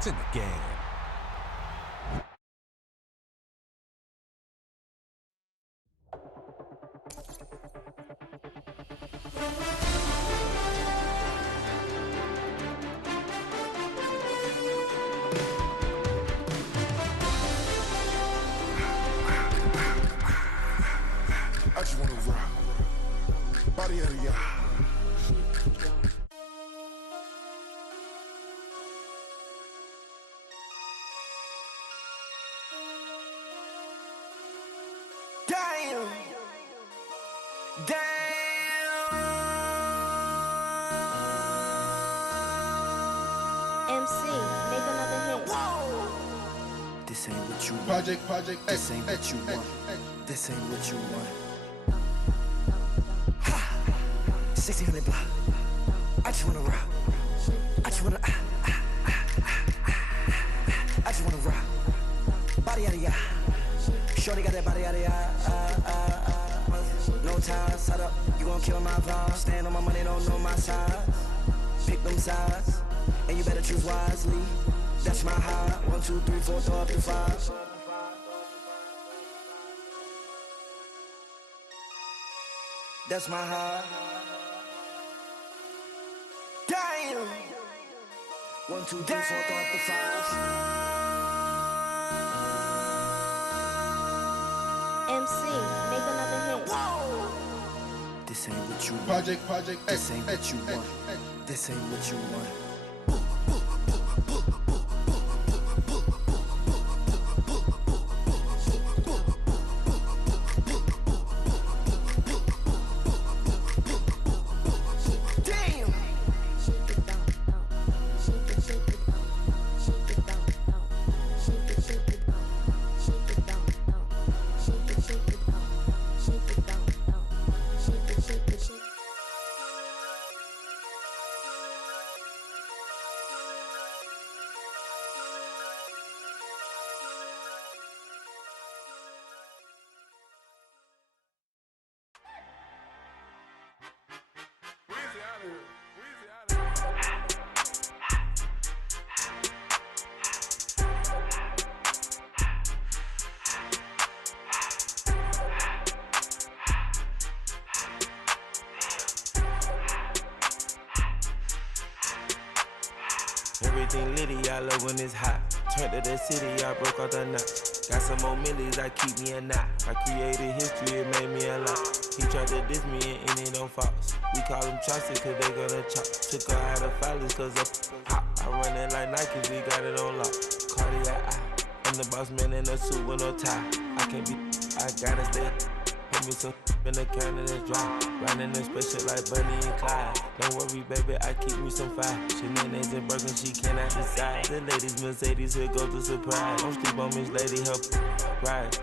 It's in the game. I just wanna rock, body out of ya. Damn, MC, make another hit. This ain't what you want. Project, This ain't what you want. This ain't what you want. 1600 block. I just wanna rock. I just wanna. I just wanna rock. Body out of ya. Shorty got that body out of ya. No time, set up. You gon' kill my vibe. Stand on my money, don't know my size. Pick them sides, and you better choose wisely. That's my high. 1, 2, 3, 4, throw up to 5. That's my high. Damn. 1, 2, 3, 4, throw up to 5. MC, make another hit. This ain't what you want. Project, This ain't what you want. This ain't what you want. Everything litty, I love when it's hot. Turned to the city, I broke out the knot. Got some more millies, I keep me a knot. I created history, it made me a lot. He tried to diss me and it don't false. We call them chopsticks cause they gonna chop. Took her out of filings cause of hot. I run it like Nike, we got it on lock. Cardiac eye, I'm the boss man in a suit with no tie. I can't be, I gotta stay. Put me some in the can and it's dry. Riding in special like Bunny and Clyde. Don't worry, baby, I keep me some fire. Shenanigans and broken, she cannot decide. The ladies Mercedes, here go to surprise. Don't sleep on Miss Lady, help ride.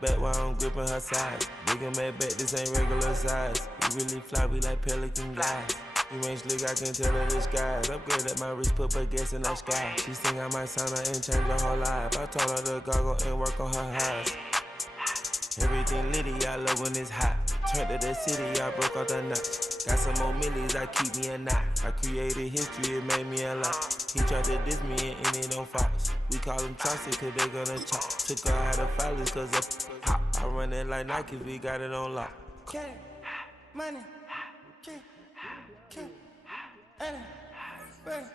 Back while I'm gripping her side. Big and mad back, this ain't regular size. We really fly, we like pelican guys. You ain't slick, I can tell her the skies. Upgrade at my wrist, put her gas in the sky. She think I might sign her and change her whole life. I told her to goggle and work on her highs. Everything litty, I love when it's hot. Turned to the city, I broke out the knot. Got some more millies, I keep me a knot. I created history, it made me a lot. He tried to diss me and it don't false. We call them chopsticks cause they gonna chop. Took her out of filings cause of hot. I run it like Nike, we got it on lock. Money, money.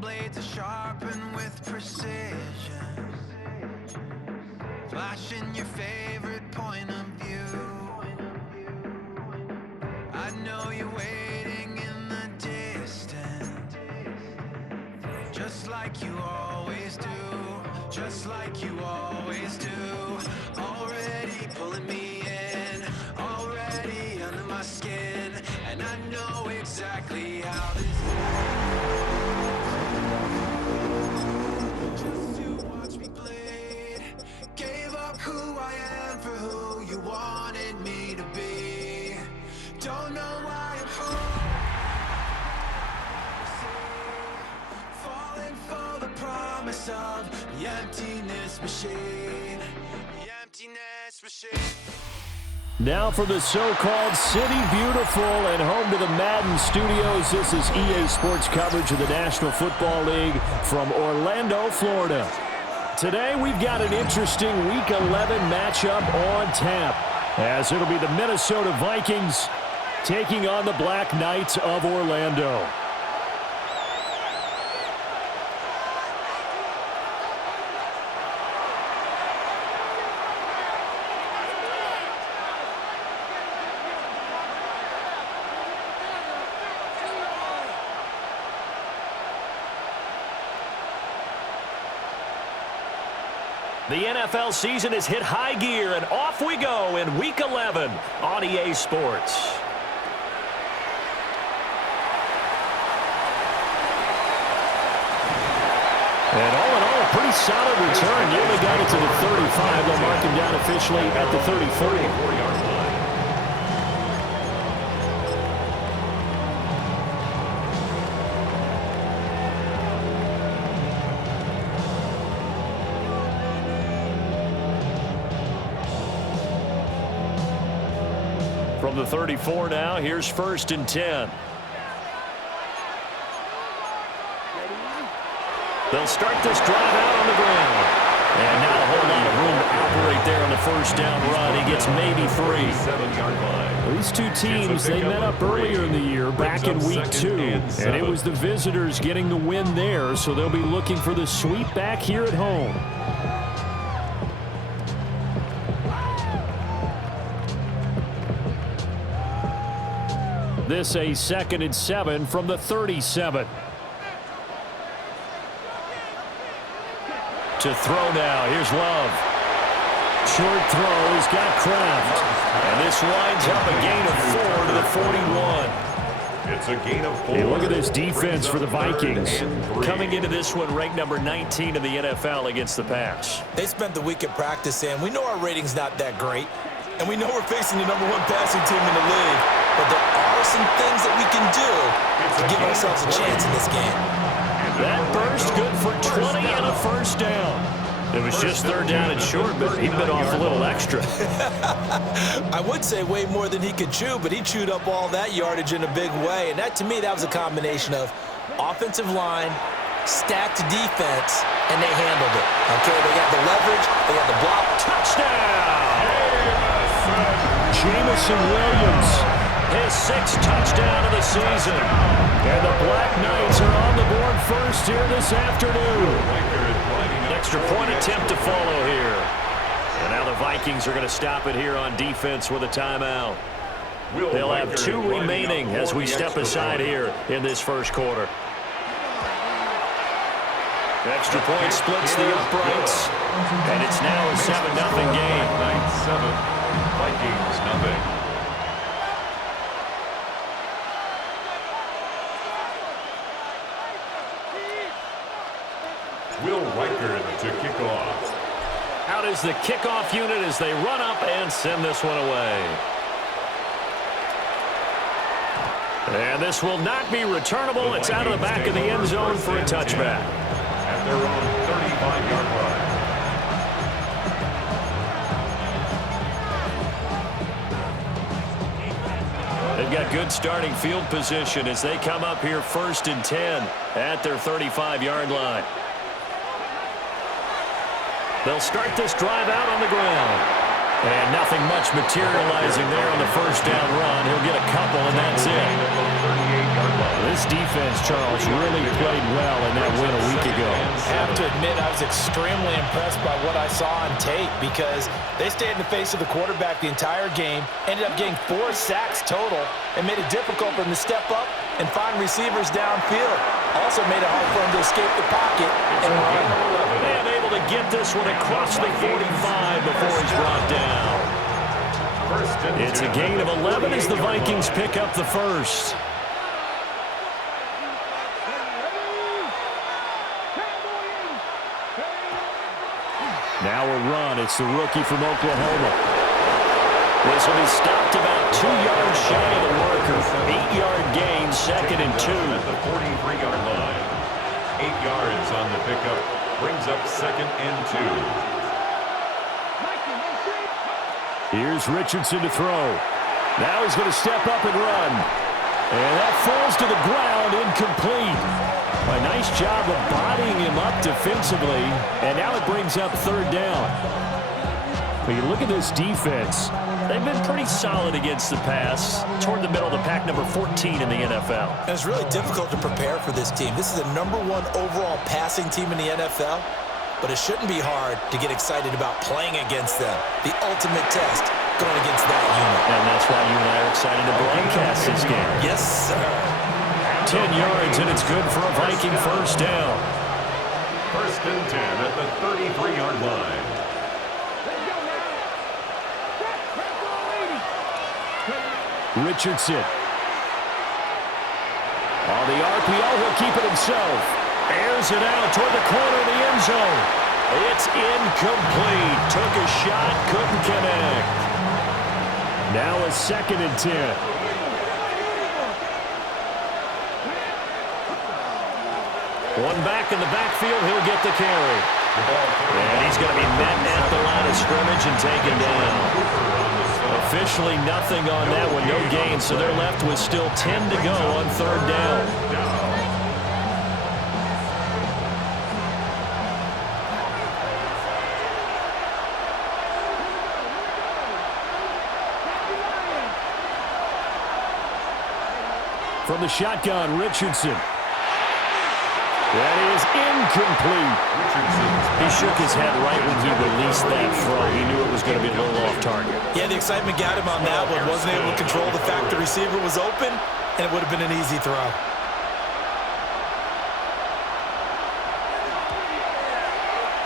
blades are sharpened with precision, flashing your favorite point of view. I know you're waiting in the distance, just like you always do, just like you always do. Already pulling me in, already under my skin, and I know exactly how this just to watch me bleed. Gave up who I am for who you wanted me to be. Don't know why I'm falling for the promise of the emptiness machine. The emptiness machine. Now for the so-called City Beautiful and home to the Madden studios. This is EA Sports coverage of the National Football League from Orlando, Florida. Today we've got an interesting Week 11 matchup on tap, as it'll be the Minnesota Vikings taking on the Black Knights of Orlando. The NFL season has hit high gear, and off we go in Week 11 on EA Sports. And all in all, a pretty solid return. Nearly got it to the 35. They'll mark him down officially at the 34-yard line. From the 34 now, here's 1st and 10. They'll start this drive out on the ground. And not a whole lot of room to operate there on the first down run. He gets maybe 3. 7-yard line. These two teams, they met up earlier in the year, back in Week 2. And it was the visitors getting the win there, so they'll be looking for the sweep back here at home. This a 2nd and 7 from the 37. To throw now. Here's Love. Short throw. He's got Kraft. And this winds up a gain of 4 to the 41. It's a gain of 4. Hey, look at this defense for the Vikings. Coming into this one ranked number 19 in the NFL against the pass. They spent the week at practice, and we know our rating's not that great. And we know we're facing the #1 passing team in the league. But there are some things that we can do to give ourselves a chance in this game. That burst good for 20 and a first down. It was just 3rd down and short, but he bit off a little extra. I would say way more than he could chew, but he chewed up all that yardage in a big way. And that, to me, that was a combination of offensive line, stacked defense, and they handled it. Okay, they got the leverage, they got the block. Touchdown! Jamison Williams, his 6th touchdown of the season. And the Black Knights are on the board first here this afternoon. An extra point attempt to follow here. And now the Vikings are going to stop it here on defense with a timeout. They'll have 2 remaining as we step aside here in this first quarter. Extra point splits the uprights. And it's now a 7-0 game. Knights 7, Vikings nothing. Will Riker to kick off. Out is the kickoff unit as they run up and send this one away. And this will not be returnable. It's out of the back of the end zone for a touchback. At their own 35-yard line. They've got good starting field position as they come up here 1st and 10 at their 35-yard line. They'll start this drive out on the ground. And nothing much materializing there on the first down run. He'll get a couple, and that's it. This defense, Charles, really played well in that win a week ago. I have to admit, I was extremely impressed by what I saw on tape because they stayed in the face of the quarterback the entire game, ended up getting 4 sacks total, and made it difficult for him to step up and find receivers downfield. Also made it hard for him to escape the pocket and run. And able to get this one across the 45 before he's brought down. It's a gain of 11 as the Vikings pick up the first. Now a run. It's the rookie from Oklahoma. This will be stopped about 2 yards shy of the marker. 8-yard gain, 2nd and 2. At the 43-yard line. 8 yards on the pickup. Brings up 2nd and 2. Here's Richardson to throw. Now he's going to step up and run. And that falls to the ground, incomplete. A nice job of bodying him up defensively, and now it brings up 3rd down. But you look at this defense, they've been pretty solid against the pass, toward the middle of the pack, number 14 in the NFL. And it's really difficult to prepare for this team. This is the #1 overall passing team in the NFL, but it shouldn't be hard to get excited about playing against them. The ultimate test going against that unit. And that's why you and I are excited to broadcast this game. Yes, sir. 10 yards, and it's good for a Viking 1st down. 1st and 10 at the 33-yard line. Richardson. On the RPO, he'll keep it himself. Airs it out toward the corner of the end zone. It's incomplete. Took a shot, couldn't connect. Now a 2nd and 10. One back in the backfield, he'll get the carry. And he's going to be met at the line of scrimmage and taken down. Officially nothing on that one, no gain, so they're left with still 10 to go on 3rd down. From the shotgun, Richardson. That is incomplete. He shook his head right when he released that throw. He knew it was going to be a little off target. Yeah, the excitement got him on that one. Wasn't able to control the fact the receiver was open, and it would have been an easy throw.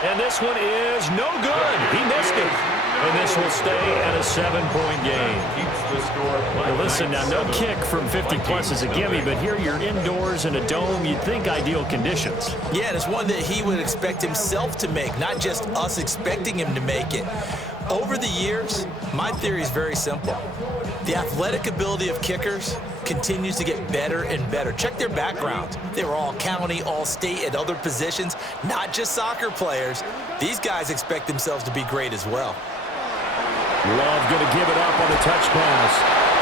And this one is no good. He missed it. And this will stay at a 7-point game. Well, listen, now no kick from 50-plus is a gimme, but here you're indoors in a dome. You'd think ideal conditions. Yeah, and it's one that he would expect himself to make, not just us expecting him to make it. Over the years, my theory is very simple. The athletic ability of kickers continues to get better and better. Check their backgrounds. They were all county, all state, at other positions, not just soccer players. These guys expect themselves to be great as well. Love going to give it up on a touch pass.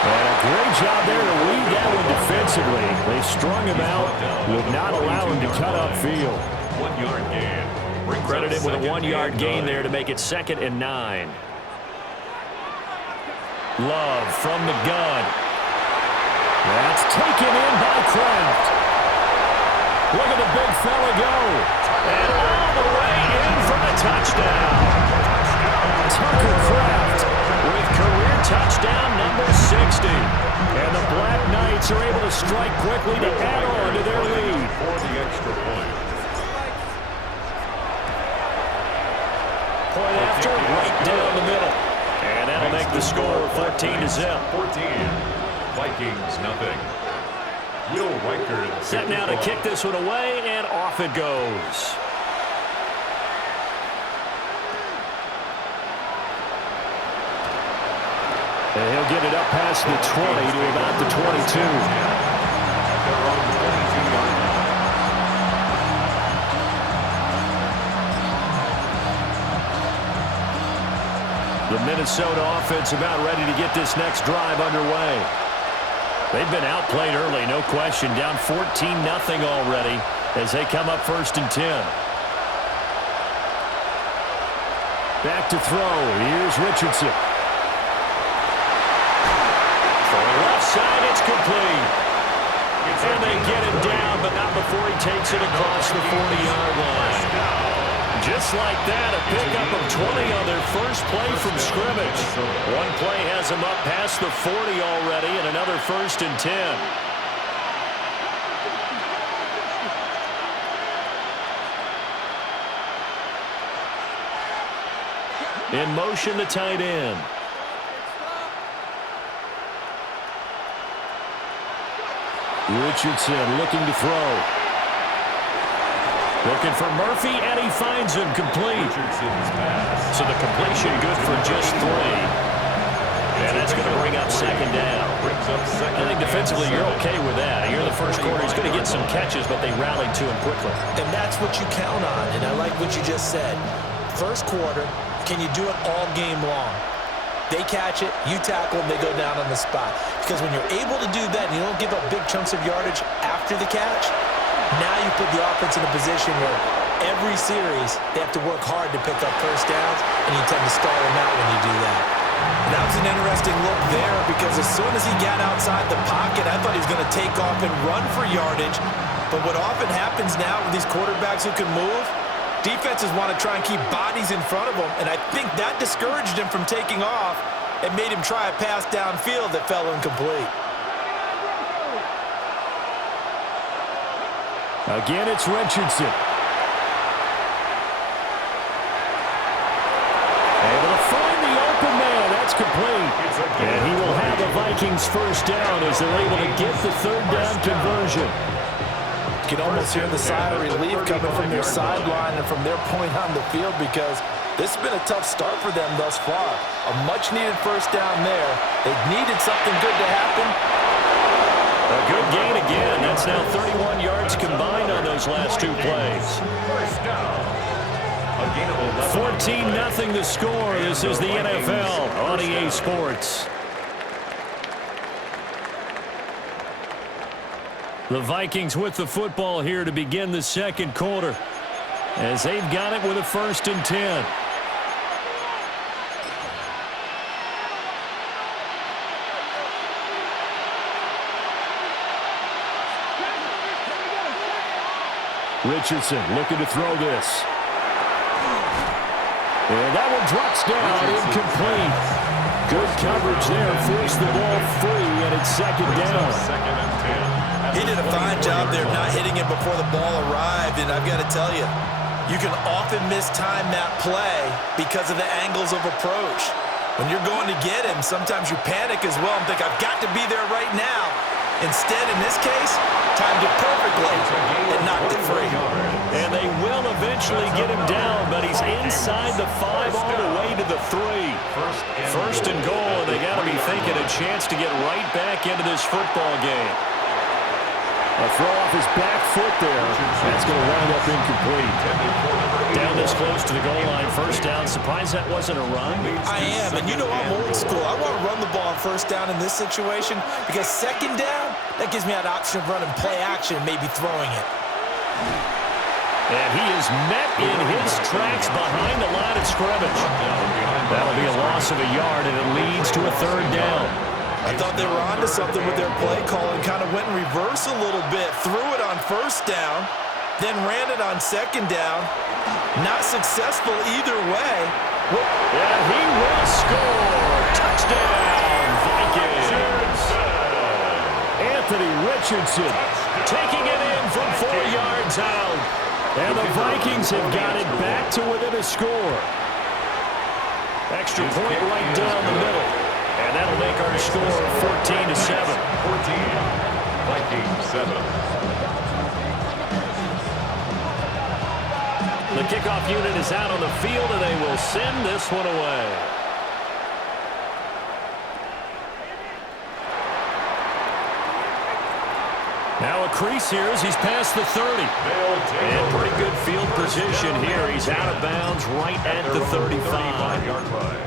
And a great job there to read that one defensively. They strung him out, would not allow him to cut upfield. 1-yard gain. Credit him with a 1-yard gain there to make it 2nd and 9. Love from the gun. That's taken in by Kraft. Look at the big fella go. And all the way in for a touchdown. Tucker Kraft with career touchdown number 60. And the Black Knights are able to strike quickly to add on to their lead. For the extra point. Point after, right down the middle. And that'll make the score 14-0. 14. Vikings, nothing. Will Riker Set now to kick this one away, and off it goes. And he'll get it up past the 20 to about the 22. At their own 22-yard line. The Minnesota offense about ready to get this next drive underway. They've been outplayed early, no question. Down 14-0 already as they come up 1st and 10. Back to throw. Here's Richardson. For the left side, it's complete. And they get him down, but not before he takes it across the 40-yard line. Just like that, a pickup of 20 on their first play from scrimmage. One play has them up past the 40 already, and another 1st and 10. In motion, the tight end. Richardson looking to throw. Looking for Murphy, and he finds him complete. So the completion good for just 3. And that's going to bring up 2nd down. I think defensively you're okay with that. You're in the first quarter. He's going to get some catches, but they rallied to him quickly. And that's what you count on, and I like what you just said. First quarter, can you do it all game long? They catch it, you tackle them, they go down on the spot. Because when you're able to do that and you don't give up big chunks of yardage after the catch, now you put the offense in a position where every series they have to work hard to pick up first downs, and you tend to stall them out when you do that. And that was an interesting look there because as soon as he got outside the pocket, I thought he was going to take off and run for yardage. But what often happens now with these quarterbacks who can move, defenses want to try and keep bodies in front of them, and I think that discouraged him from taking off and made him try a pass downfield that fell incomplete. Again, it's Richardson. Able to find the open man. That's complete. And he will have the Vikings first down as they're able to get the 3rd down conversion. You can almost hear the sigh of relief coming from their sideline and from their point on the field because this has been a tough start for them thus far. A much-needed first down there. They needed something good to happen. A good gain again. That's now 31 yards combined on those last 2 plays. 14-0 the score. This is the NFL on EA Sports. The Vikings with the football here to begin the 2nd quarter as they've got it with a 1st and 10. Richardson looking to throw this. And that one drops down, incomplete. Good coverage there, forced the ball free, and it's 2nd down. He did a fine job there not hitting him before the ball arrived, and I've got to tell you, you can often mistime that play because of the angles of approach. When you're going to get him, sometimes you panic as well and think, I've got to be there right now. Instead, in this case, timed it perfectly and knocked it free. And they will eventually get him down, but he's inside the 5 all the way to the 3. First and goal, and they got to be thinking a chance to get right back into this football game. A throw off his back foot there. That's going to wind up incomplete. Down this close to the goal line. First down. Surprised that wasn't a run? I am, and you know I'm old school. I want to run the ball on first down in this situation because 2nd down, that gives me that option of running play action and maybe throwing it. And he is met in his tracks behind the line of scrimmage. That'll be a loss of a yard, and it leads to a 3rd down. I thought they were onto something with their play call and kind of went in reverse a little bit. Threw it on first down, then ran it on 2nd down. Not successful either way. And he will score. Touchdown, Vikings. Anthony Richardson taking it in from 4 yards out. And the Vikings have got it back to within a score. Extra point right down the middle. And that'll make our score 14-7. 14, Vikings 7. The kickoff unit is out on the field, and they will send this one away. Now a crease here as he's past the 30. And pretty good field position here. He's out of bounds right at the 35-yard line.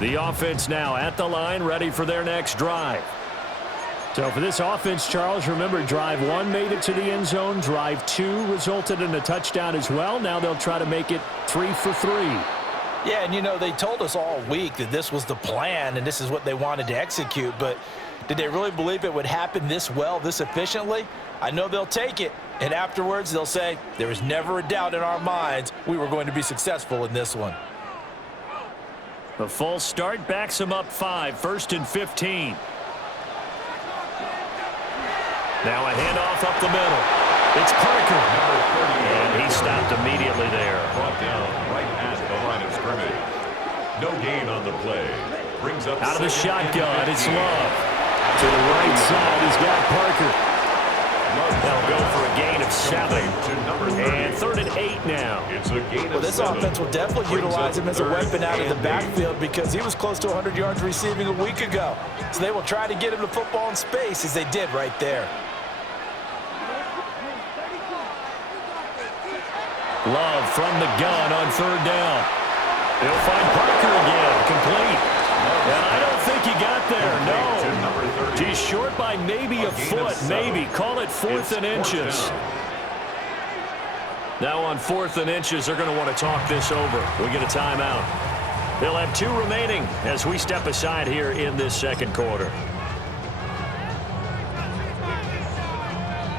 The offense now at the line, ready for their next drive. So for this offense, Charles, remember, drive 1 made it to the end zone. Drive 2 resulted in a touchdown as well. Now they'll try to make it 3 for 3. Yeah, and, you know, they told us all week that this was the plan and this is what they wanted to execute, but did they really believe it would happen this well, this efficiently? I know they'll take it, and afterwards they'll say, there was never a doubt in our minds we were going to be successful in this one. The full start backs him up 5, 1st and 15. Now a handoff up the middle. It's Parker. And he stopped immediately there. Brought down right at the line of scrimmage. No gain on the play. Brings up out of the shotgun, it's Love. To the right side, he's got Parker. They'll go for a gain of 7. And 3rd and 8 now. It's a gain of 7. This offense will definitely utilize him as a weapon out of the backfield because he was close to 100 yards receiving a week ago. So they will try to get him the football in space as they did right there. Love from the gun on 3rd down. He'll find Parker again, complete. And I don't think he got there, no. He's short by maybe a foot, maybe. Call it 4th and inches. Now on 4th and inches, they're going to want to talk this over. We get a timeout. They'll have 2 remaining as we step aside here in this second quarter.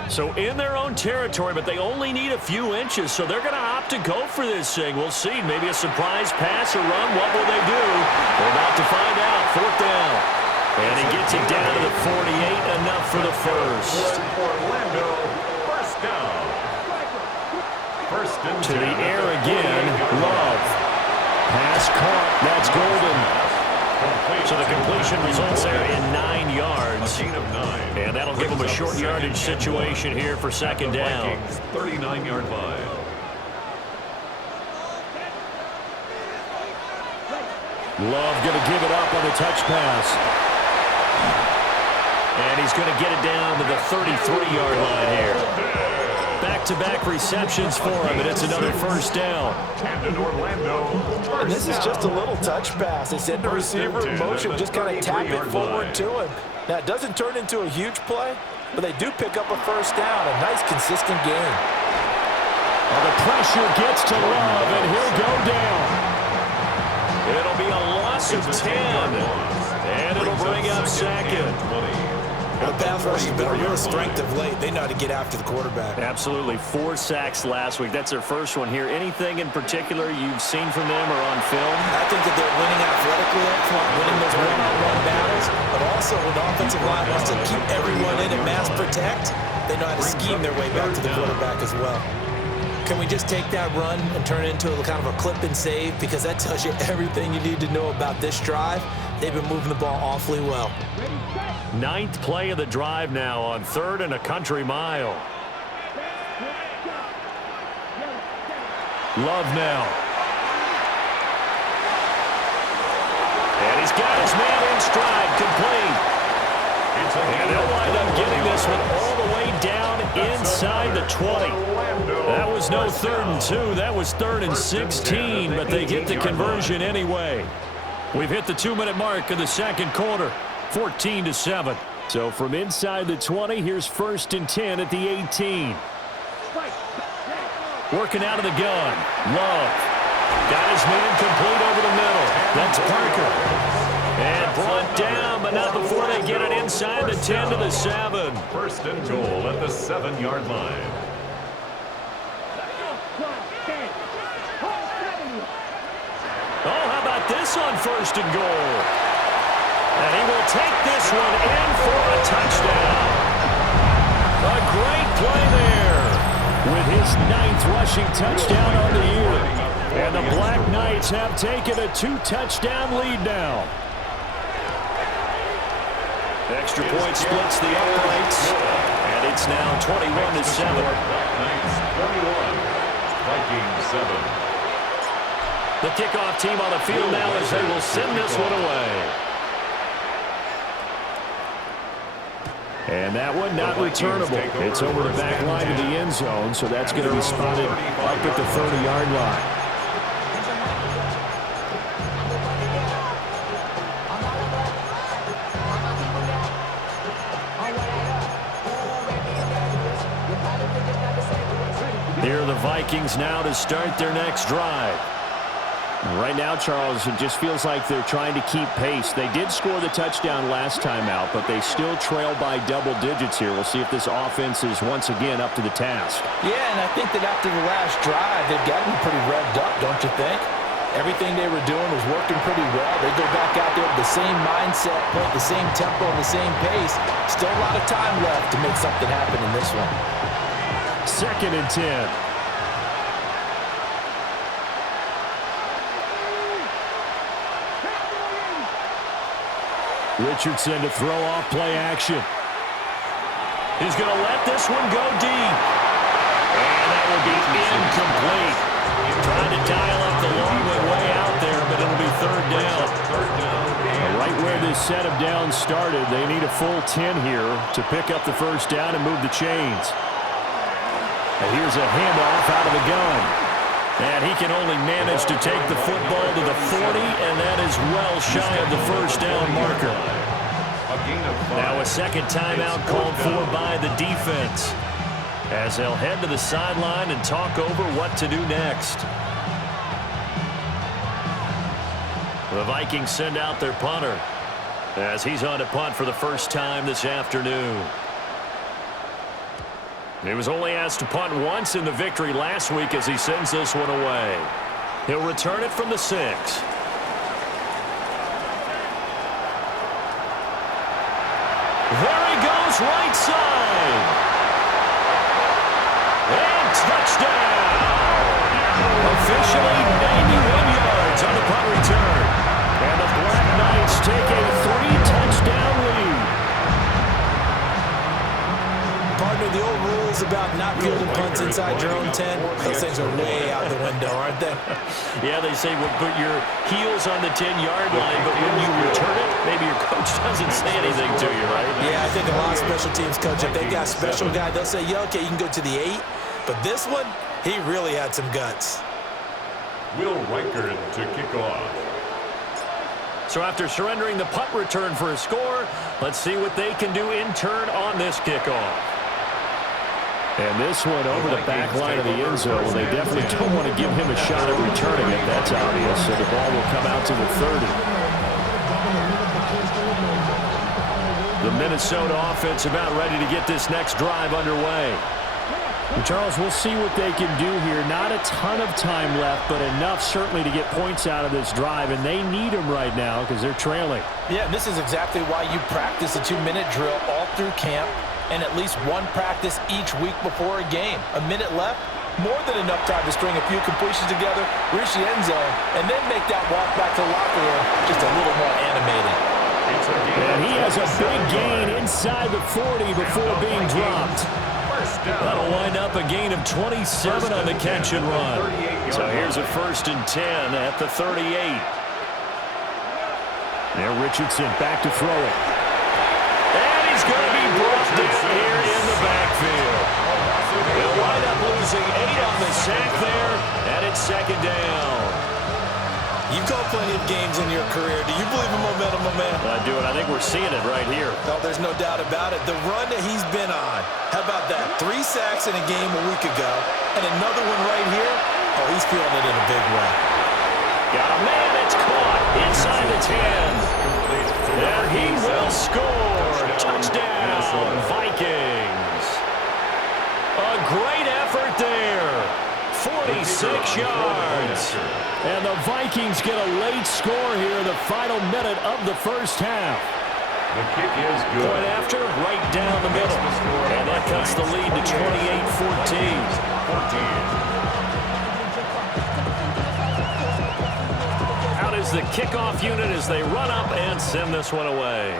So in their own territory, but they only need a few inches, so they're going to opt to go for this thing. We'll see. Maybe a surprise pass or run. What will they do? We're about to find out. 4th down. And he gets it down to the 48, enough for the first. Orlando, first down. First and to the air again. Love. Pass caught. That's Golden. So the completion results there in 9 yards. And that'll give them a short yardage situation here for 2nd down. 39-yard line. Love going to give it up on the touch pass. And he's going to get it down to the 33-yard line here. Back-to-back receptions for him, and it's another 1st down. And this is just a little touch pass. They send the receiver in motion, just kind of tap it forward to him. Now, it doesn't turn into a huge play, but they do pick up a 1st down, a nice, consistent gain. Well, the pressure gets to Love, and he'll go down. It'll be a loss of 10, and it'll bring up 2nd. The pass rush has been a real strength of late. They know how to get after the quarterback. Absolutely. 4 sacks last week. That's their first one here. Anything in particular you've seen from them or on film? I think that they're winning athletically up front, winning those one-on-one battles, but also when the offensive line wants to keep everyone in and mass protect, they know how to scheme their way back to the quarterback as well. Can we just take that run and turn it into a kind of a clip and save? Because that tells you everything you need to know about this drive. They've been moving the ball awfully well. 9th play of the drive now on 3rd and a country mile. Love now. And he's got his man in stride, complete. And they'll wind up getting this one all the way down inside the 20. That was no 3rd and 2. That was 3rd and 16, but they get the conversion anyway. We've hit the 2-minute mark of the second quarter. 14-7. So from inside the 20, here's 1st and 10 at the 18. Working out of the gun. Love. Got his man complete over the middle. That's Parker. And brought down, but not before they get it inside the 10 to the 7. 1st and goal at the 7-yard line. Oh, how about this on 1st and goal? And he will take this one in for a touchdown. A great play there with his 9th rushing touchdown on the year. And the Black Knights have taken a 2-touchdown lead now. Extra point splits the uprights. And it's now 21-7. Black Knights 21, Vikings 7. The kickoff team on the field now as they will send this one away. And that one not returnable. It's over the back line of the end zone, so that's going to be spotted up at the 30-yard line. Here are the Vikings now to start their next drive. Right now, Charles, it just feels like they're trying to keep pace. They did score the touchdown last time out, but they still trail by double digits here. We'll see if this offense is once again up to the task. Yeah, and I think that after the last drive, they've gotten pretty revved up, don't you think? Everything they were doing was working pretty well. They go back out there with the same mindset, put the same tempo, and the same pace. Still a lot of time left to make something happen in this one. 2nd and 10. Richardson to throw off play action. He's going to let this one go deep. And that will be incomplete. Trying to dial up the long way out there, but it'll be 3rd down. Right where this set of downs started, they need a full 10 here to pick up the 1st down and move the chains. And here's a handoff out of the gun. And he can only manage to take the football to the 40, and that is well shy of the 1st down marker. Now a 2nd timeout called for by the defense, as they'll head to the sideline and talk over what to do next. The Vikings send out their punter, as he's on to punt for the 1st time this afternoon. He was only asked to punt once in the victory last week as he sends this one away. He'll return it from the 6. There he goes, right side. And touchdown. Officially 91 yards on the punt return. And the Black Knights take a 3-touchdown lead. Partner, the old rules about not fielding punts inside your own 10, those things are way out the window, aren't they? Yeah, they say well, put your heels on the 10-yard line, but when you return it, maybe your coach doesn't say anything to you, right? Yeah, I think a lot of special teams coach, if they've got a special guy, they'll say, yeah, okay, you can go to the 8. But this one, he really had some guts. Will Reichard to kick off. So after surrendering the punt return for a score, let's see what they can do in turn on this kickoff. And this one over the back line of the end zone. They definitely don't want to give him a shot at returning it. That's obvious. So the ball will come out to the 30. The Minnesota offense about ready to get this next drive underway. And Charles, we'll see what they can do here. Not a ton of time left, but enough certainly to get points out of this drive, and they need them right now because they're trailing. Yeah, and this is exactly why you practice a 2-minute drill all through camp and at least one practice each week before a game. A minute left, more than enough time to string a few completions together, reach the end zone, and then make that walk back to the locker room just a little more animated. And he has a big gain inside the 40 before being dropped. That'll wind up a gain of 27 on the catch and run. So here's a 1st and 10 at the 38. Now Richardson back to throw it. And he's going to be brought down here in the backfield. They'll wind up losing 8 on the sack there, and it's 2nd down. You've called plenty of games in your career. Do you believe in momentum, my man? I do, and I think we're seeing it right here. No, there's no doubt about it. The run that he's been on, how about that? 3 sacks in a game a week ago, and another one right here. Oh, he's feeling it in a big way. Got a man, it's caught inside the 10. And he will score. Touchdown, Vikings. A great effort there. 46 yards. And the Vikings get a late score here in the final minute of the 1st half. The kick is good. Point after, right down the middle. And that cuts the lead to 28-14. Out is the kickoff unit as they run up and send this one away.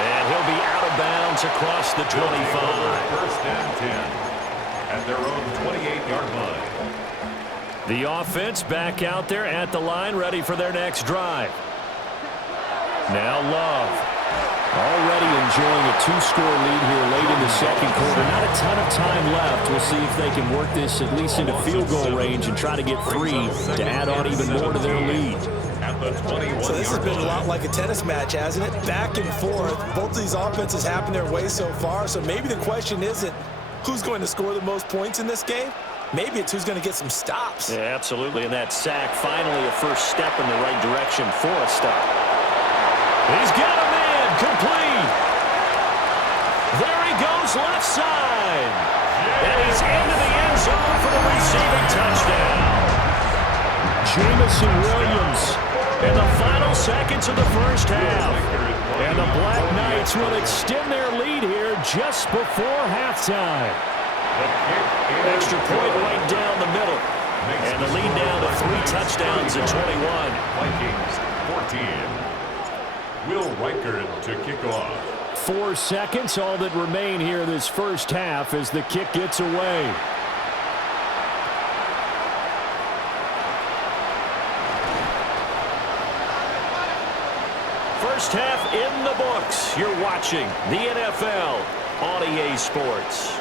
And he'll be out of bounds across the 25. 1st and 10 at their own 28-yard line. The offense back out there at the line, ready for their next drive. Now Love. Already enjoying a 2-score lead here late in the 2nd quarter. Not a ton of time left. We'll see if they can work this at least into field goal range and try to get 3 to add on even more to their lead. at the 21-yard So this has been a lot line. like a tennis match, hasn't it? Back and forth. Both of these offenses happen their way so far. So maybe the question isn't who's going to score the most points in this game. Maybe it's who's going to get some stops. Yeah, absolutely. And that sack, finally a first step in the right direction for a stop. He's got a man complete. There he goes, left side. And he's into the end zone for the receiving touchdown. Jamison Williams in the final seconds of the first half. And the Black Knights will extend their lead here just before halftime. Extra point right down the middle. And the lead now to 3 touchdowns at 21. Vikings 14. Will Reichard to kick off. 4 seconds, all that remain here this first half as the kick gets away. First half in the books. You're watching the NFL on EA Sports.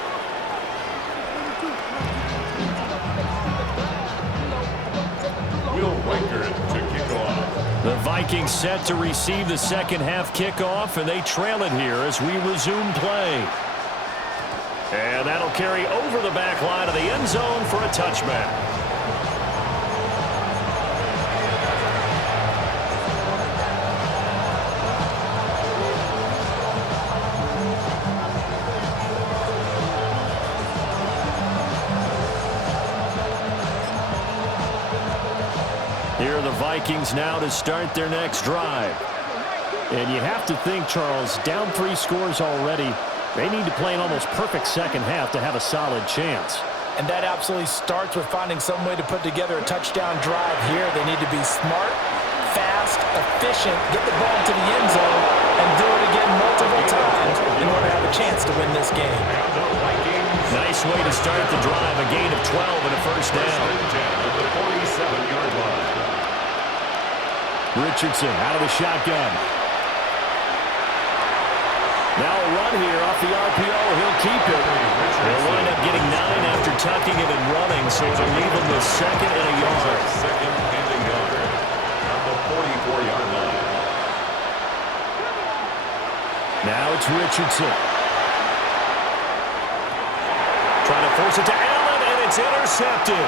Will Reichard to kick off. The Vikings set to receive the second half kickoff, and they trail it here as we resume play. And that'll carry over the back line of the end zone for a touchback. Here are the Vikings now to start their next drive. And you have to think, Charles, down 3 scores already. They need to play an almost perfect second half to have a solid chance. And that absolutely starts with finding some way to put together a touchdown drive here. They need to be smart, fast, efficient, get the ball to the end zone, and do it again multiple times in order to have a chance to win this game. Nice way to start the drive, a gain of 12 and a first down. At the 47-yard line. Richardson out of the shotgun. Now a run here off the RPO. He'll keep it. They'll wind up getting 9 after tucking it and running, so it'll leave him with 2nd and a yard. 2nd and a yard. At the 44-yard line. Now it's Richardson. Trying to force it to Allen, and it's intercepted.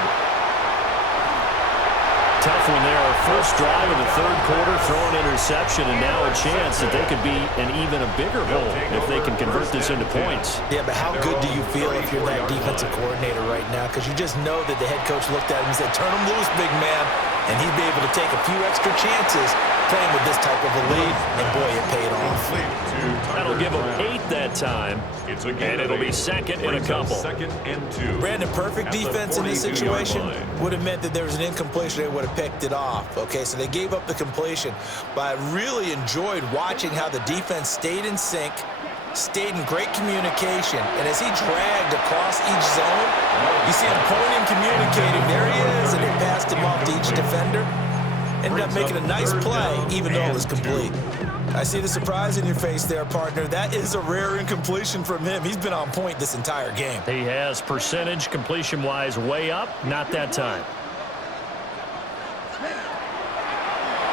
Tough one there. First drive of the 3rd quarter, throwing interception, and now a chance that they could be an even a bigger hole if they can convert this into points. Yeah, but how good do you feel if you're that defensive coordinator right now? Because you just know that the head coach looked at him and said, turn him loose, big man. And he'd be able to take a few extra chances playing with this type of a lead, and boy, it paid off. That'll give him 8 that time, and it'll be 2nd and a couple. 2nd and 2. Brandon, perfect defense in this situation would have meant that there was an incompletion. They would have picked it off. Okay, so they gave up the completion, but I really enjoyed watching how the defense stayed in sync, stayed in great communication, and as he dragged across each zone, you see him pointing, communicating. There he is, and he passed him off to each defender. Ended up making a nice play, even though it was complete. I see the surprise in your face there, partner. That is a rare incompletion from him. He's been on point this entire game. He has percentage completion-wise way up. Not that time.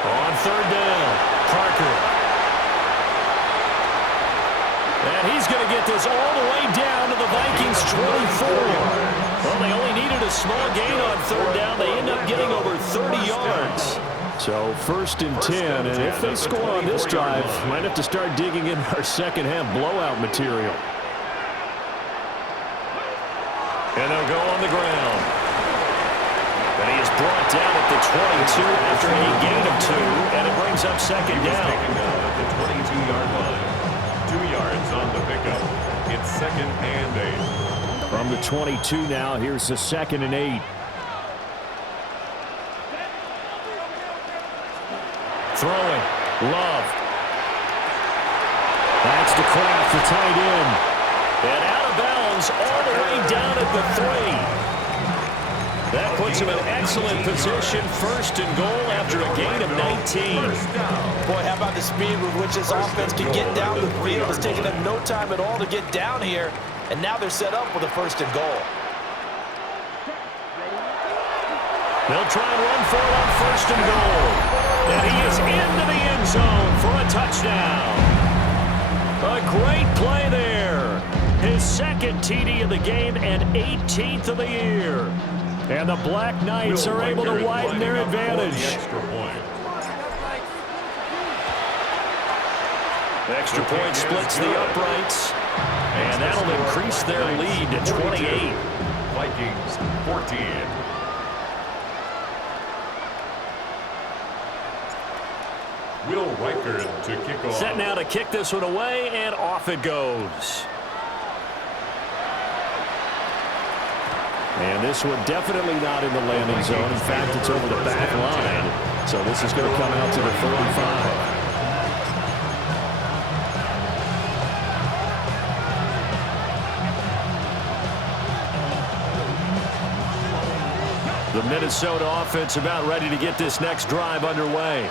On 3rd down, Parker. And he's going to get this all the way down to the Vikings' 24. Well, they only needed a small gain on 3rd down. They end up getting over 30 yards. So 1st and 10, and if they score on this drive, might have to start digging in our second half blowout material. And they'll go on the ground. And he is brought down at the 22 after a gain of 2, and it brings up 2nd down. At the 22-yard line. 2 yards on the pickup. It's 2nd and 8. From the 22 now, here's the 2nd and 8. Throwing, Love. That's to Kraft, the tight end. And out of bounds all the way down at the 3. That puts him in excellent position, 1st and goal after a gain of 19. Boy, how about the speed with which this offense can get down the field? It's taken them no time at all to get down here, and now they're set up with a 1st and goal. They'll try and run for it on 1st and goal. And he is into the end zone for a touchdown. A great play there. His 2nd TD of the game and 18th of the year. And the Black Knights are able to widen their advantage. Extra point splits the uprights. And that'll increase their lead to 28. Vikings 14. Will Riker to kick off. Set now to kick this one away, and off it goes. And this one definitely not in the landing zone. In fact, it's over the back line. So this is going to come out to the 35. The Minnesota offense about ready to get this next drive underway.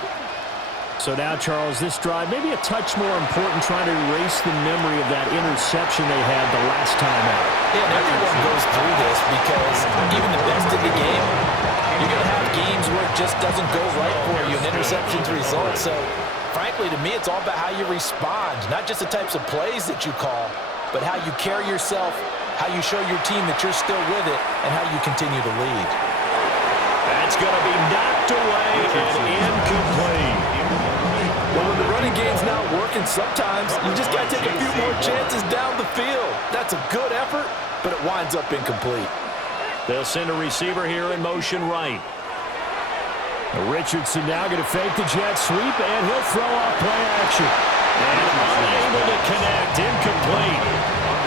So now, Charles, this drive maybe a touch more important, trying to erase the memory of that interception they had the last time out. Yeah, and everyone goes through this because even the best in the game, you're going to have games where it just doesn't go right for you, and interceptions result. So, frankly, to me, it's all about how you respond, not just the types of plays that you call, but how you carry yourself, how you show your team that you're still with it, and how you continue to lead. That's going to be knocked away and incomplete. Well, when the running game's not working, sometimes you just got to take a few more chances down the field. That's a good effort, but it winds up incomplete. They'll send a receiver here in motion right. Richardson now going to fake the jet sweep, and he'll throw off play action. And unable to connect, incomplete.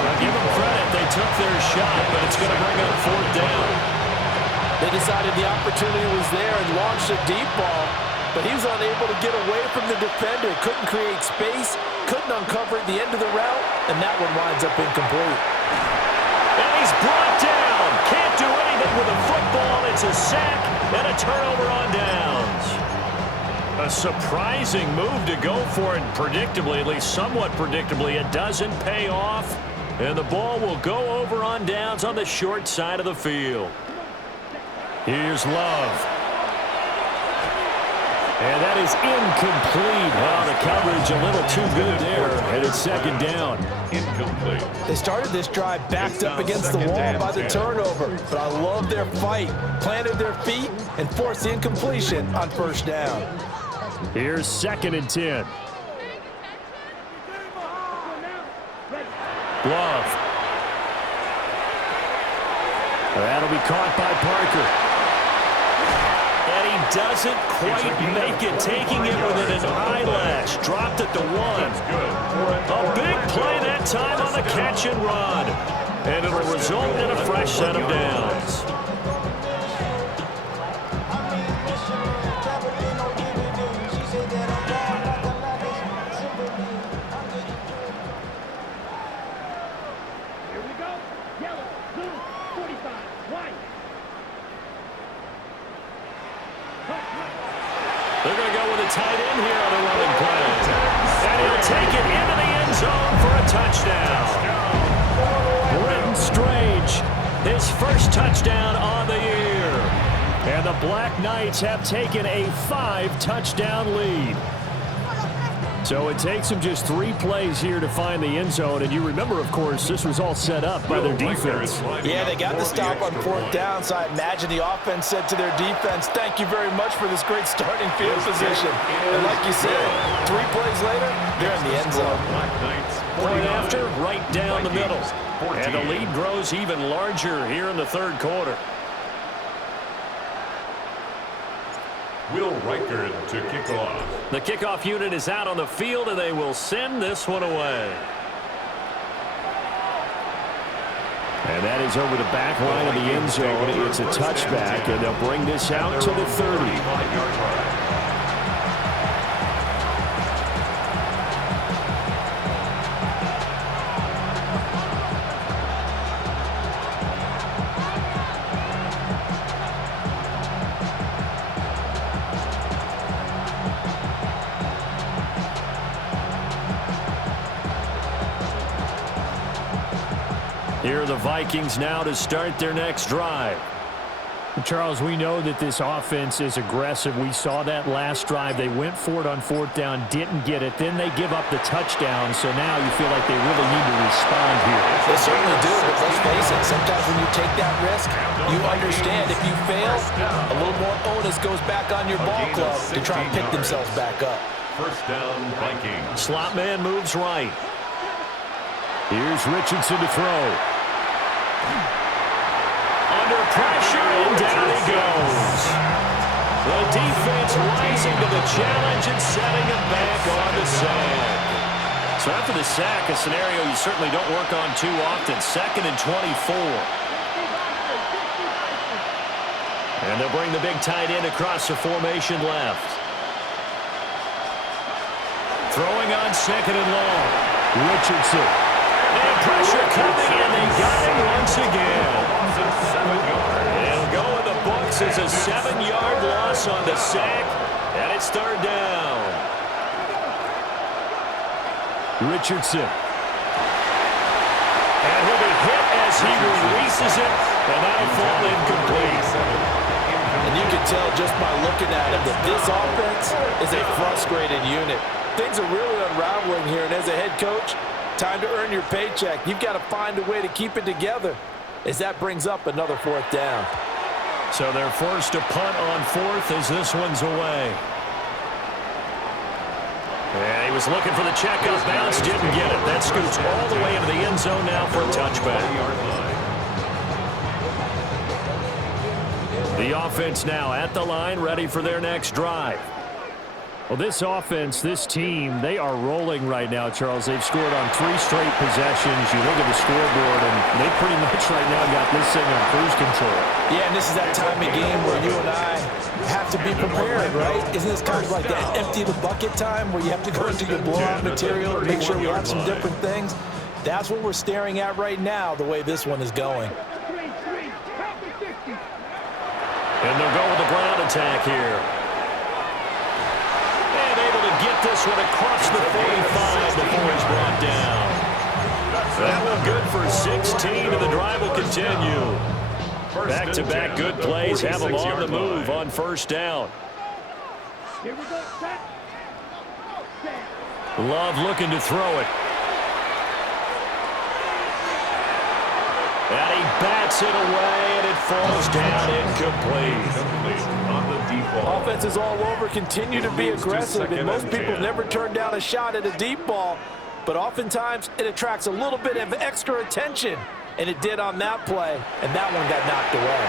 I'll give them credit, they took their shot, but it's going to bring up 4th down. They decided the opportunity was there and launched a deep ball, but he was unable to get away from the defender. Couldn't create space, couldn't uncover at the end of the route, and that one winds up incomplete. And he's brought down. Can't do anything with a football. It's a sack and a turnover on downs. A surprising move to go for it, predictably, at least somewhat predictably. It doesn't pay off, and the ball will go over on downs on the short side of the field. Here's Love. And that is incomplete. Well, the coverage a little too good there, and it's 2nd down. Incomplete. They started this drive backed up against the wall by the turnover, but I love their fight. Planted their feet and forced the incompletion on 1st down. Here's 2nd and 10. Love. That'll be caught by Parker. And he doesn't quite make it, taking it within an eyelash. Dropped at the 1. A big play that time on the catch and run. And it'll result in a fresh set of downs. They're going to go with a tight end here on the running play. And he'll take it into the end zone for a touchdown. Britton Strange, his 1st touchdown on the year. And the Black Knights have taken a 5-touchdown lead. So it takes them just 3 plays here to find the end zone. And you remember, of course, this was all set up by their defense. Yeah, they got the stop on 4th down, so I imagine the offense said to their defense, thank you very much for this great starting field position. And like you said, 3 plays later, they're in the end zone. Point after, right down the middle. And the lead grows even larger here in the 3rd quarter. Will Riker to kick off. The kickoff unit is out on the field, and they will send this one away. And that is over the back line of the end zone. It's a touchback, and they'll bring this out to the 30. Here are the Vikings now to start their next drive. Charles, we know that this offense is aggressive. We saw that last drive. They went for it on fourth down, didn't get it. Then they give up the touchdown, so now you feel like they really need to respond here. They certainly do, but let's face it, sometimes when you take that risk, you understand if you fail, a little more onus goes back on your ball club to try and pick themselves back up. First down, Vikings. Slot man moves right. Here's Richardson to throw. Under pressure, and down he goes. The defense rising to the challenge and setting him back on the sack. So after the sack, a scenario you certainly don't work on too often. 2nd and 24. And they'll bring the big tight end across the formation left. Throwing on 2nd and long. Richardson. And pressure coming, and they got him once again. It'll go in the books as a 7-yard loss on the sack, and it's 3rd down. Richardson. And he'll be hit as he releases it, and that'll fall incomplete. And you can tell just by looking at him that this offense is a frustrated unit. Things are really unraveling here, and as a head coach, time to earn your paycheck. You've got to find a way to keep it together as that brings up another 4th down. So they're forced to punt on 4th as this one's away. And he was looking for the checkout bounce, didn't get it. That scoots all the way into the end zone now for a touchback. The offense now at the line, ready for their next drive. Well, this offense, this team, they are rolling right now, Charles. They've scored on 3 straight possessions. You look at the scoreboard, and they pretty much right now got this thing on cruise control. Yeah, and this is that time of game where you and I have to be prepared, right? Isn't this kind of like that empty the bucket time where you have to go into your blowout material and make sure we have some different things? That's what we're staring at right now, the way this one is going. And they'll go with the ground attack here. Get this one across the 45 before he's brought down. That one good for 16, and the drive will continue. Back-to-back good plays have them on the move on 1st down. Love looking to throw it. And he bats it away, and it falls down incomplete. Offenses all over continue to be aggressive, and most people never turn down a shot at a deep ball, but oftentimes it attracts a little bit of extra attention, and it did on that play, and that one got knocked away.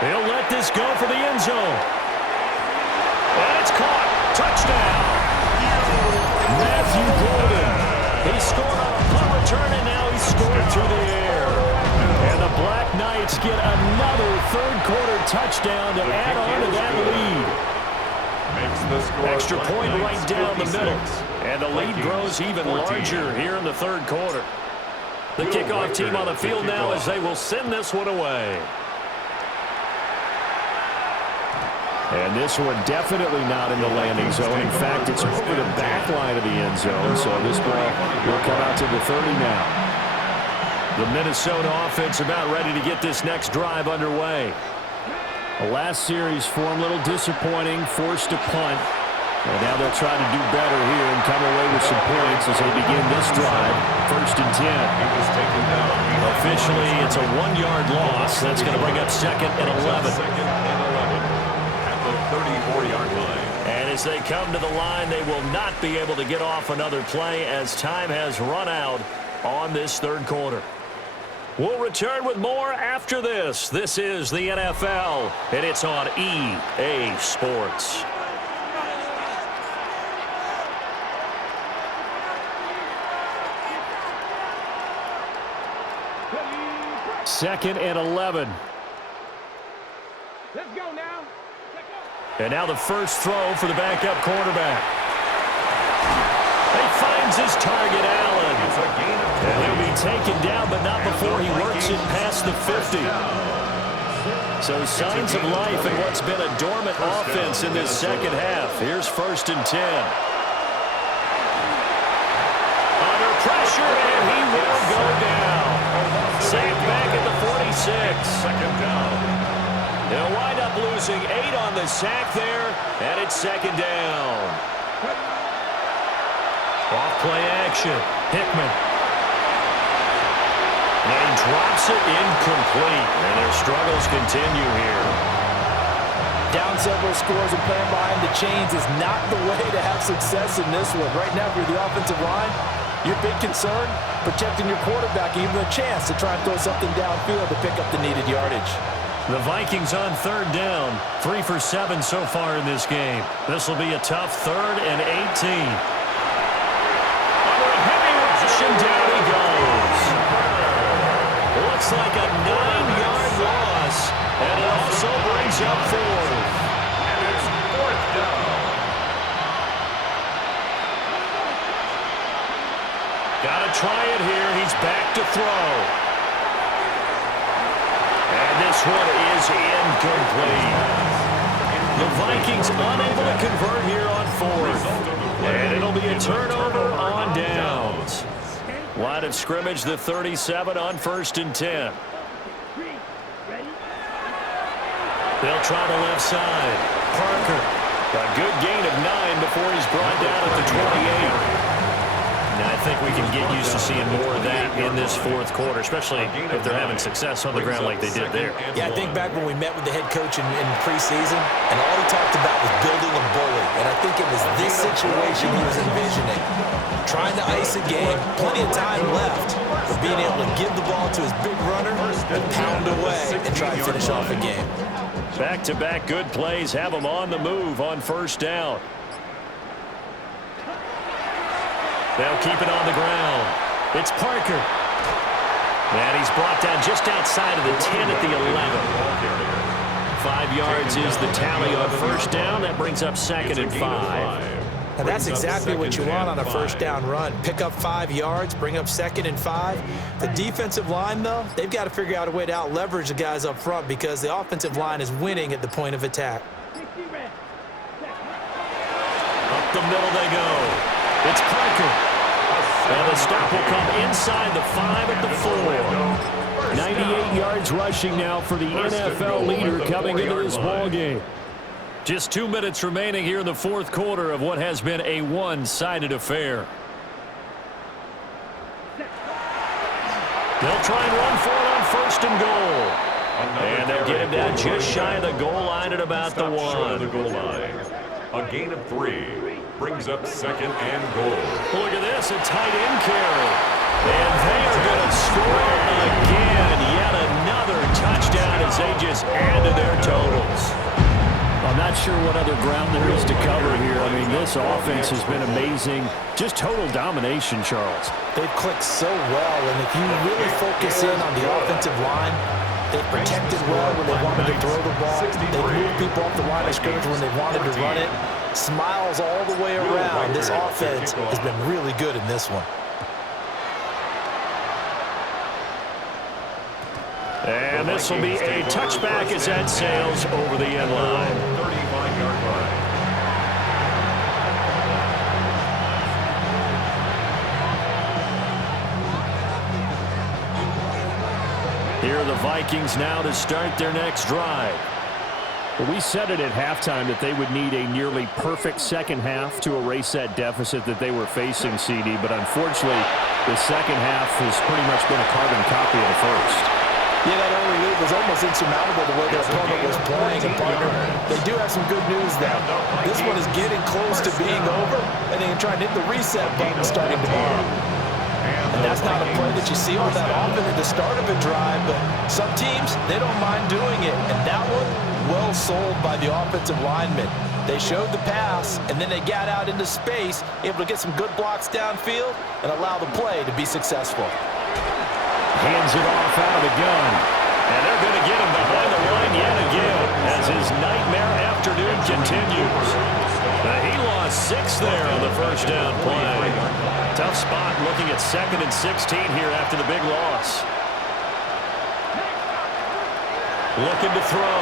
They'll let this go for the end zone. And it's caught. Touchdown. Matthew Golden. He scored on a punt return, and now he's scored through the air. And the Black Knights get another 3rd-quarter touchdown to add on to that lead. Extra point right down the middle. And the lead grows even larger here in the 3rd quarter. The kickoff team on the field now as they will send this one away. And this one definitely not in the landing zone. In fact, it's over the back line of the end zone. So this ball will come out to the 30 now. The Minnesota offense about ready to get this next drive underway. The last series for them, a little disappointing, forced to punt. And now they'll try to do better here and come away with some points as they begin this drive. 1st and 10. Officially, it's a 1-yard loss. That's going to bring up 2nd and 11. At the 34-yard line. And as they come to the line, they will not be able to get off another play as time has run out on this 3rd quarter. We'll return with more after this. This is the NFL, and it's on EA Sports. Second and 11. Let's go now. And now the first throw for the backup quarterback. He finds his target, Allen. And he'll be taken down, but not before he works it past the 50. So signs of life in what's been a dormant offense in this 2nd half. Here's 1st and 10. Under pressure, and he will go down. Sacked back at the 46. 2nd down. They'll wind up losing 8 on the sack there, and it's second down. Off play action. Hickman. And he drops it incomplete, and their struggles continue here. Down several scores and playing behind the chains is not the way to have success in this one. Right now, if you're the offensive line, your big concern, protecting your quarterback, and even a chance to try and throw something downfield to pick up the needed yardage. The Vikings on third down, 3 for 7 so far in this game. This will be a tough 3rd and 18. Under a heavy rush, and down he goes. Looks like a 9-yard loss, and it also brings up 4th. And it's 4th down. Got to try it here. He's back to throw. And this one is incomplete. The Vikings unable to convert here on 4th. And it'll be a turnover on downs. Line of scrimmage, the 37 on 1st and 10. They'll try the left side. Parker. A good gain of 9 before he's brought down at the 28. Now, I think we can get used to seeing more of that in this 4th quarter, especially if they're having success on the ground like they did there. Yeah, I think back when we met with the head coach in preseason, and all he talked about was building a bully. And I think it was this situation he was envisioning. Trying to ice a game, plenty of time left, but being able to give the ball to his big runner and pound away and try and finish off a game. Back-to-back good plays have them on the move on 1st down. They'll keep it on the ground. It's Parker. And he's brought down just outside of the 10 at the 11. 5 yards is the tally on 1st down. That brings up 2nd and 5. Now that's exactly what you want on a 1st down run. Pick up 5 yards, bring up 2nd and 5. The defensive line, though, they've got to figure out a way to out-leverage the guys up front because the offensive line is winning at the point of attack. Up the middle they go. It's Parker. And the stop will come inside the 5 at the 4. 98 yards rushing now for the NFL leader coming into this ballgame. Just 2 minutes remaining here in the 4th quarter of what has been a one-sided affair. They'll try and run for it on 1st and goal. And they'll get him down just shy of the goal line at about the 1. The goal line. A gain of 3 brings up 2nd and goal. Look at this, a tight end carry. And they are going to score again. Yet another touchdown as they just add to their totals. I'm not sure what other ground there is to cover here. I mean, this offense has been amazing. Just total domination, Charles. They've clicked so well, and if you really focus in on the offensive line, they've protected well when they wanted to throw the ball. They've moved people off the line of scrimmage when they wanted to run it. Smiles all the way around. This offense has been really good in this one. And this will be a touchback as that sails over the end line. 35-yard line. Here are the Vikings now to start their next drive. Well, we said it at halftime that they would need a nearly perfect second half to erase that deficit that they were facing, CD. But unfortunately, the second half has pretty much been a carbon copy of the first. Yeah, that early lead was almost insurmountable the way their opponent was playing. And partner, they do have some good news now. This one is getting close to being over, and they can try and hit the reset button starting tomorrow. And that's not a play that you see all that often at the start of a drive, but some teams, they don't mind doing it. And that one, well sold by the offensive linemen. They showed the pass, and then they got out into space, able to get some good blocks downfield and allow the play to be successful. Hands it off out of the gun. And they're going to get him behind the line yet again as his nightmare afternoon continues. He lost 6 there on the first down play. Tough spot looking at 2nd and 16 here after the big loss. Looking to throw.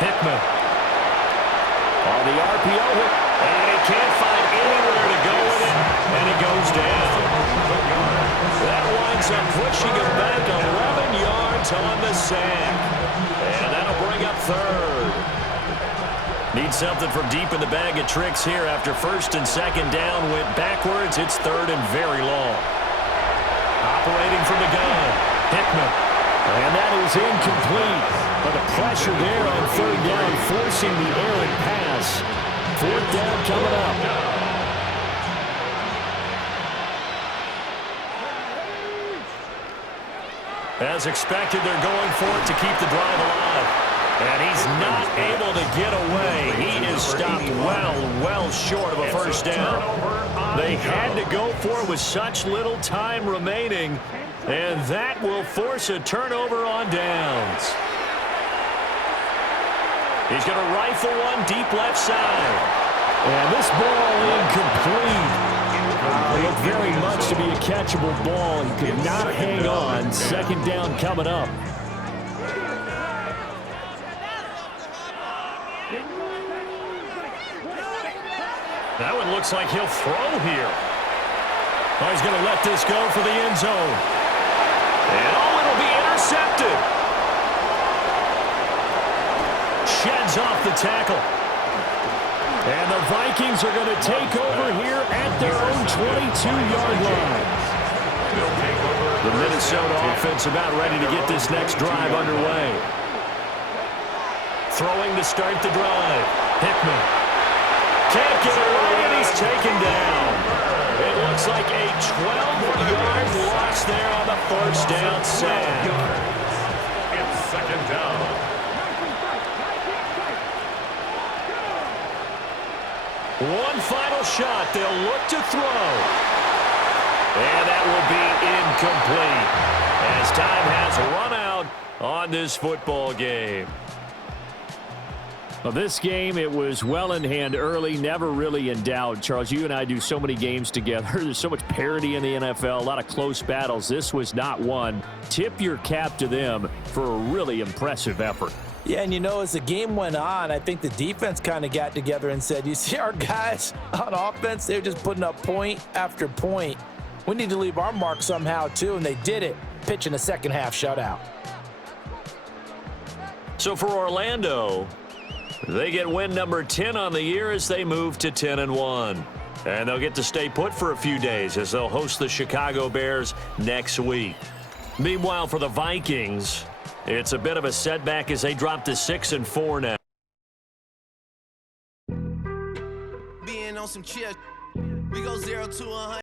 Hickman. On the RPO hit. And he can't find anywhere to go with it. And he goes down. That winds up pushing him back 11 yards on the sack. And that'll bring bring up third. Need something from deep in the bag of tricks here after first and second down went backwards. It's third and very long. Operating from the gun, Hickman. And that is incomplete. But the pressure there on third down, forcing the errant pass. Fourth down coming up. As expected, they're going for it to keep the drive alive. And he's not able to get away. He is stopped well short of a first down. They had to go for it with such little time remaining, and that will force a turnover on downs. He's going to rifle one deep left side. And this ball incomplete. Looked very much to be a catchable ball. He could not hang on. Second down coming up. That one looks like he'll throw here. Oh, he's going to let this go for the end zone. And it'll be intercepted. Sheds off the tackle. And the Vikings are going to take over here at their own 22-yard line. The Minnesota offense about ready to get this next drive underway. Throwing to start the drive. Hickman. Can't get away, and he's taken down. It looks like a 12-yard loss there on the first down sack. It's second down. One final shot. They'll look to throw. And that will be incomplete as time has run out on this football game. Well, this game, it was well in hand early, never really in doubt. Charles, you and I do so many games together. There's so much parity in the NFL, a lot of close battles. This was not one. Tip your cap to them for a really impressive effort. Yeah, and as the game went on, I think the defense kind of got together and said, you see our guys on offense, they're just putting up point after point. We need to leave our mark somehow, too, and they did it, pitching a second-half shutout. So for Orlando, they get win number 10 on the year as they move to 10-1. And they'll get to stay put for a few days as they'll host the Chicago Bears next week. Meanwhile, for the Vikings, it's a bit of a setback as they drop to 6-4 now. Being on some chill, we go 0 to 100.